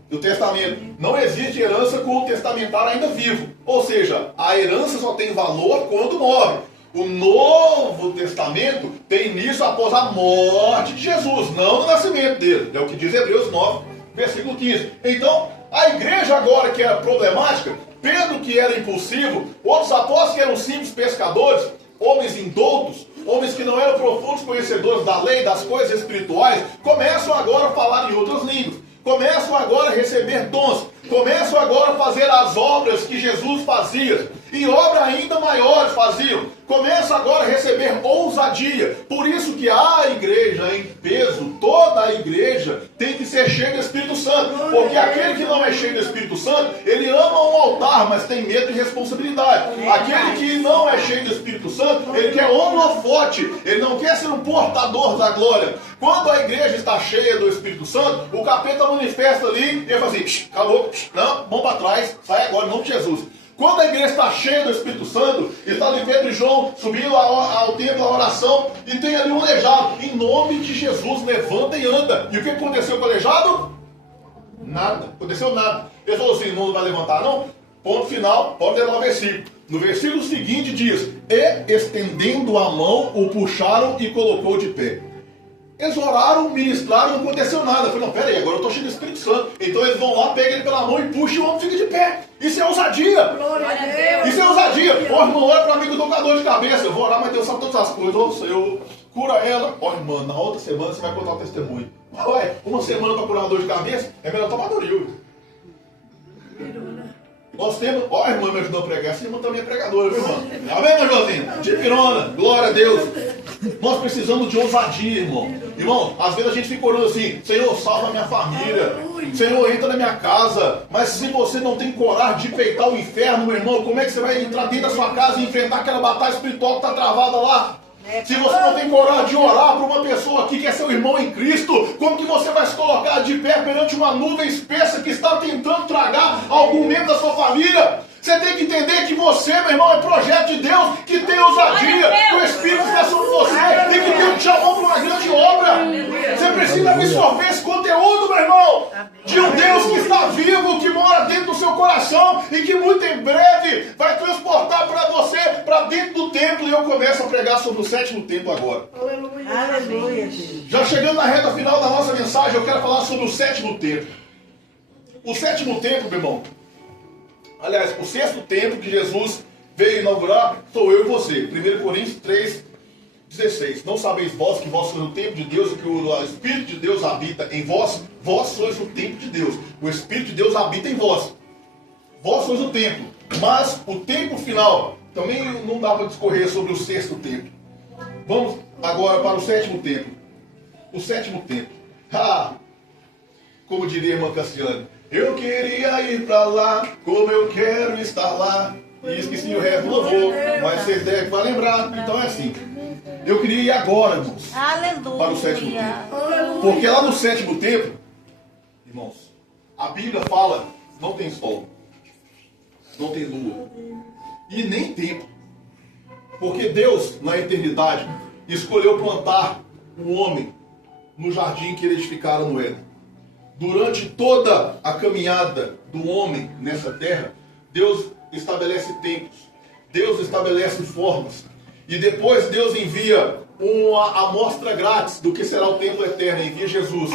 do testamento. Não existe herança com o testamentário ainda vivo. Ou seja, a herança só tem valor quando morre. O Novo Testamento tem início após a morte de Jesus, não no nascimento dele. É o que diz Hebreus 9, versículo 15. Então, a igreja agora que era problemática, Pedro que era impulsivo, outros apóstolos que eram simples pescadores, homens indoutos, homens que não eram profundos conhecedores da lei, das coisas espirituais, começam agora a falar em outras línguas, começam agora a receber dons, começam agora a fazer as obras que Jesus fazia, e obras ainda maiores faziam, começam agora a receber ousadia. Por isso que a igreja em peso, toda a igreja tem que ser cheia do Espírito Santo, porque aquele que não é cheio do Espírito Santo, ele ama um altar, mas tem medo de responsabilidade. Aquele que não é cheio do Espírito Santo, ele quer holofote, ele não quer ser um portador da glória. Quando a igreja está cheia do Espírito Santo, o capeta manifesta ali, e ele fala assim, calou, não, mão para trás, sai agora, em nome de Jesus. Quando a igreja está cheia do Espírito Santo, está ali Pedro e João subindo ao templo, a oração, e tem ali um aleijado. Em nome de Jesus, levanta e anda. E o que aconteceu com o aleijado? Nada. Aconteceu nada. Ele falou assim, não vai levantar não? Ponto final, pode ler lá o versículo. No versículo seguinte diz, e estendendo a mão, o puxaram e colocou de pé. Eles oraram, ministraram, não aconteceu nada. Eu falei, não, peraí, agora eu estou cheio do Espírito Santo. Então eles vão lá, pegam ele pela mão e puxam e o homem fica de pé. Isso é ousadia. Glória a Deus. Isso é ousadia. Ó, irmão, olha para mim que eu estou com a dor de cabeça. Eu vou orar, mas Deus sabe todas as coisas. Ô, Senhor, cura ela. Ó, irmão, na outra semana você vai contar o testemunho. Ué, uma semana para curar uma dor de cabeça, é melhor tomar Doril. Nós temos, ó, a irmã me ajudou a pregar, essa irmã também é pregadora, viu, irmão? Amém, irmã Josinha? De pirona, glória a Deus. Nós precisamos de ousadia, irmão. Irmão, às vezes a gente fica orando assim, Senhor, salva a minha família. Senhor, entra na minha casa. Mas se você não tem coragem de peitar o inferno, meu irmão, como é que você vai entrar dentro da sua casa e enfrentar aquela batalha espiritual que está travada lá? Se você não tem coragem de orar para uma pessoa aqui que é seu irmão em Cristo, como que você vai se colocar de pé perante uma nuvem espessa que está tentando tragar algum membro da sua família? Você tem que entender que você, meu irmão, é projeto de Deus, que tem ousadia, que o Espírito está sobre você e que Deus te chamou para uma grande obra. Você precisa absorver esse conteúdo, meu irmão, de um Deus que está vivo, que mora dentro do seu coração e que muito em breve vai transportar para você, para dentro do templo. E eu começo a pregar sobre o sétimo templo agora. Aleluia. Já chegando na reta final da nossa mensagem, eu quero falar sobre o sétimo templo. O sétimo templo, meu irmão, aliás, o sexto templo que Jesus veio inaugurar, sou eu e você. 1 Coríntios 3,16. Não sabeis vós que vós sois o templo de Deus e que o Espírito de Deus habita em vós? Vós sois o templo de Deus. O Espírito de Deus habita em vós. Vós sois o templo. Mas o templo final, também não dá para discorrer sobre o sexto templo. Vamos agora para o sétimo templo. O sétimo templo. Como diria a irmã Cassiane, eu queria ir para lá, como eu quero estar lá. E esqueci o resto do louvor, mas vocês devem lembrar. Então é assim. Eu queria ir agora, irmãos, para o sétimo templo. Porque lá no sétimo templo, irmãos, a Bíblia fala, não tem sol, não tem lua, e nem tempo. Porque Deus, na eternidade, escolheu plantar o homem no jardim que ele edificara no Éden. Durante toda a caminhada do homem nessa terra, Deus estabelece tempos, Deus estabelece formas, e depois Deus envia uma amostra grátis do que será o templo eterno, envia Jesus,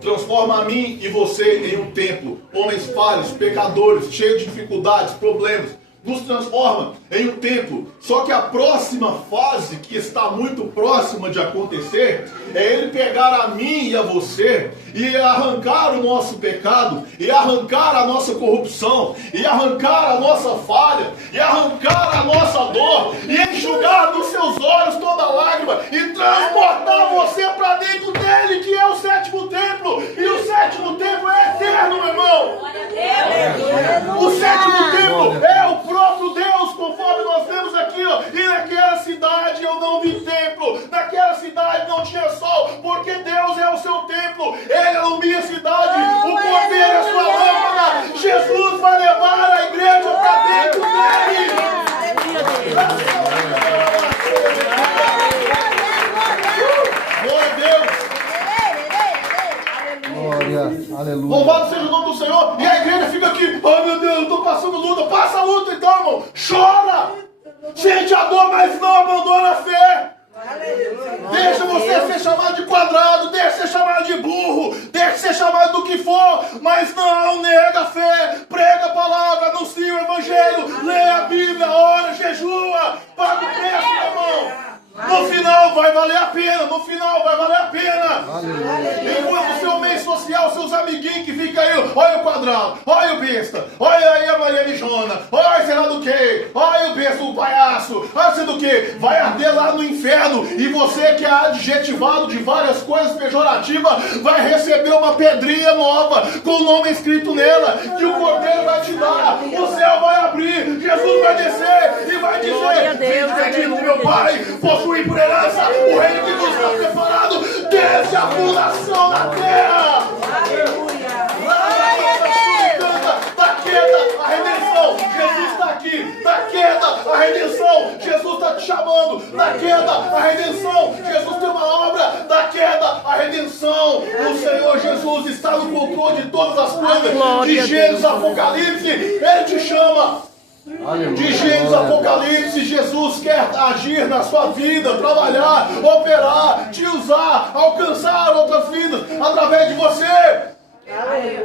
transforma a mim e você em um templo, homens falhos, pecadores, cheios de dificuldades, problemas, nos transforma em um templo. Só que a próxima fase, que está muito próxima de acontecer, é Ele pegar a mim e a você e arrancar o nosso pecado, e arrancar a nossa corrupção, e arrancar a nossa falha, e arrancar a nossa dor, e enxugar dos seus olhos toda lágrima, e transportar você para dentro dele, que é o sétimo templo. E o sétimo templo é eterno, meu irmão. O sétimo templo é o próprio Deus, conforme nós vemos aqui, ó. E naquela cidade eu não vi templo, naquela cidade não tinha sol, porque Deus é o seu templo, Ele ilumina a cidade, o poder é a sua lâmpada. Jesus vai levar a igreja para dentro dele. Glória a Deus. Glória, aleluia. Louvado seja o nome do Senhor. E a igreja fica aqui, oh meu Deus, eu estou passando luta. Passa a luta então, irmão. Chora. Sente a dor, mas não abandona a fé. Deixa você ser chamado de quadrado, deixa ser chamado de burro, deixa ser chamado do que for, mas não nega a fé. Prega a palavra, anuncia o evangelho, lê a Bíblia, ora, jejua, paga o preço, meu irmão. No final vai valer a pena, no final vai valer a pena. Enquanto o seu meio social, seus amiguinhos que ficam aí, olha o quadrado, olha o besta, olha aí a Maria Mijona, olha sei lá do que, olha o besta, o palhaço, olha sei do que, vai arder lá no inferno. E você que é adjetivado de várias coisas pejorativas, vai receber uma pedrinha nova, com o nome escrito nela, que o Cordeiro vai te dar, o céu vai abrir, Jesus vai descer e vai dizer, vem aqui no meu Pai, possuir por herança o reino que nos está preparado desde a fundação da terra. Da queda, a redenção, Jesus está aqui. Da queda, a redenção, Jesus está te chamando. Da queda, a redenção, Jesus tem uma obra. Da queda, a redenção, o Senhor Jesus está no controle de todas as coisas. De Gênesis, Apocalipse, Ele te chama. De Gênesis, Apocalipse, Jesus quer agir na sua vida, trabalhar, operar, te usar, alcançar outras vidas através de você.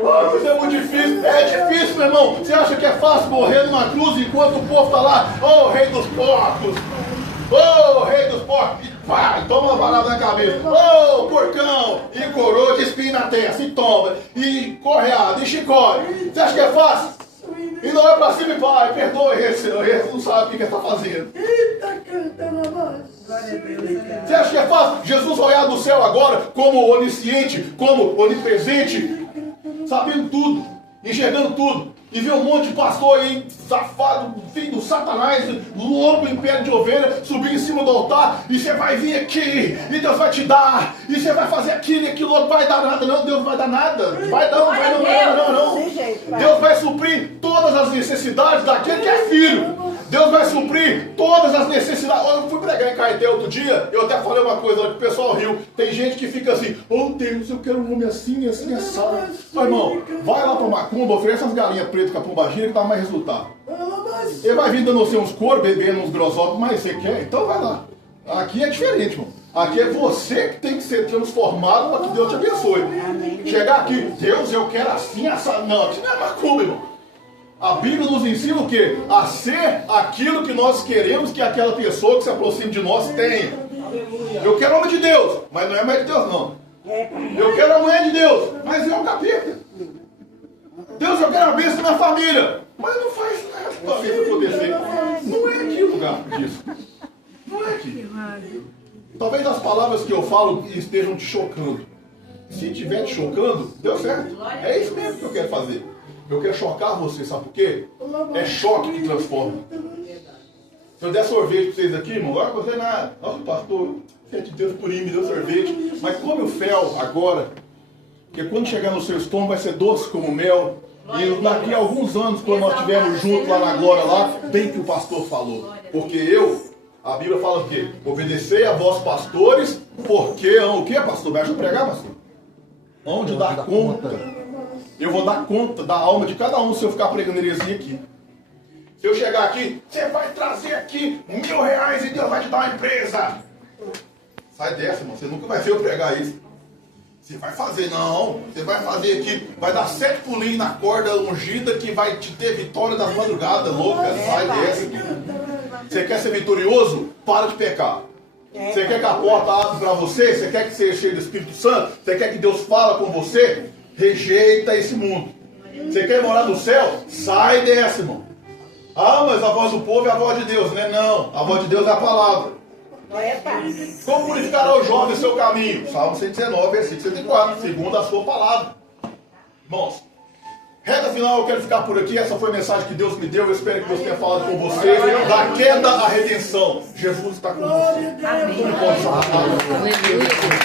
Oh, isso é muito difícil. É difícil, meu irmão. Você acha que é fácil morrer numa cruz enquanto o povo está lá? Oh, rei dos porcos. Oh, rei dos porcos. E pá, toma uma parada na cabeça. Oh, porcão. E coroa de espinho na testa. E toma. E correada. E chicote. Você acha que é fácil? E não é pra cima e pai, perdoe esse não sabe o que ele está fazendo. Você acha que é fácil? Jesus olhar do céu agora como onisciente, como onipresente, sabendo tudo, enxergando tudo, e ver um monte de pastor aí, safado, filho do Satanás, louco, império de ovelha, subir em cima do altar, e você vai vir aqui, e Deus vai te dar, e você vai fazer aquilo, e aquilo outro vai dar nada. Não, Deus não vai dar nada. Vai dar, não. Deus vai suprir todas as necessidades daquele que é filho. Deus vai suprir todas as necessidades. Eu fui pregar em Caeté outro dia, eu até falei uma coisa, que o pessoal riu. Tem gente que fica assim, oh Deus, eu quero um homem assim, assim, assado. Mas irmão, vai lá pra Macumba, oferece umas galinhas pretas com a pombagira que dá mais resultado. Ele vai vir dando você uns coros, bebendo uns grosópolis, mas você quer? Então vai lá. Aqui é diferente, irmão. Aqui é você que tem que ser transformado para que Deus te abençoe. Chegar aqui, Deus, eu quero assim, assado. Não, aqui não é Macumba, irmão. A Bíblia nos ensina o quê? A ser aquilo que nós queremos que aquela pessoa que se aproxime de nós tenha. Eu quero homem de Deus, mas não é mais de Deus, não. Eu quero a mulher de Deus, mas é o capeta. Deus, eu quero a bênção na família, mas não faz nada para a bênção acontecer. Não é aqui o lugar disso. Não é aqui. Talvez as palavras que eu falo estejam te chocando. Se estiver te chocando, deu certo. É isso mesmo que eu quero fazer. Eu quero chocar você, sabe por quê? É choque que transforma. Se eu der sorvete para vocês aqui, irmão, agora você nada. Nossa, pastor, 7 Deus por mim, me deu sorvete. Mas come o fel agora, porque quando chegar no seu estômago vai ser doce como mel. E daqui a alguns anos, quando nós estivermos juntos lá na glória, lá, bem que o pastor falou. Porque a Bíblia fala o quê? Obedecei a vós pastores, porque o que, pastor? Me ajuda a pregar, pastor? Onde dar conta. Eu vou dar conta da alma de cada um se eu ficar pregando heresia aqui. Se eu chegar aqui, você vai trazer aqui R$1.000 e Deus vai te dar uma empresa. Sai dessa, irmão. Você nunca vai ver eu pregar isso. Você vai fazer, não. Você vai fazer aqui, vai dar 7 pulinhos na corda ungida que vai te ter vitória das madrugadas, louca. Sai dessa. Você quer ser vitorioso? Para de pecar. Você quer que a porta abra para você? Você quer que seja cheio do Espírito Santo? Você quer que Deus fale com você? Rejeita esse mundo. Você quer morar no céu? Sai dessa, irmão. Ah, mas a voz do povo é a voz de Deus, né? Não, a voz de Deus é a palavra. Como purificará o jovem o seu caminho? Salmo 119, versículo 104, segundo a sua palavra. Irmãos, reta final, eu quero ficar por aqui. Essa foi a mensagem que Deus me deu. Eu espero que Deus tenha falado com você. Da queda à redenção. Jesus está com você. Amém. Não pode falar nada. Aleluia.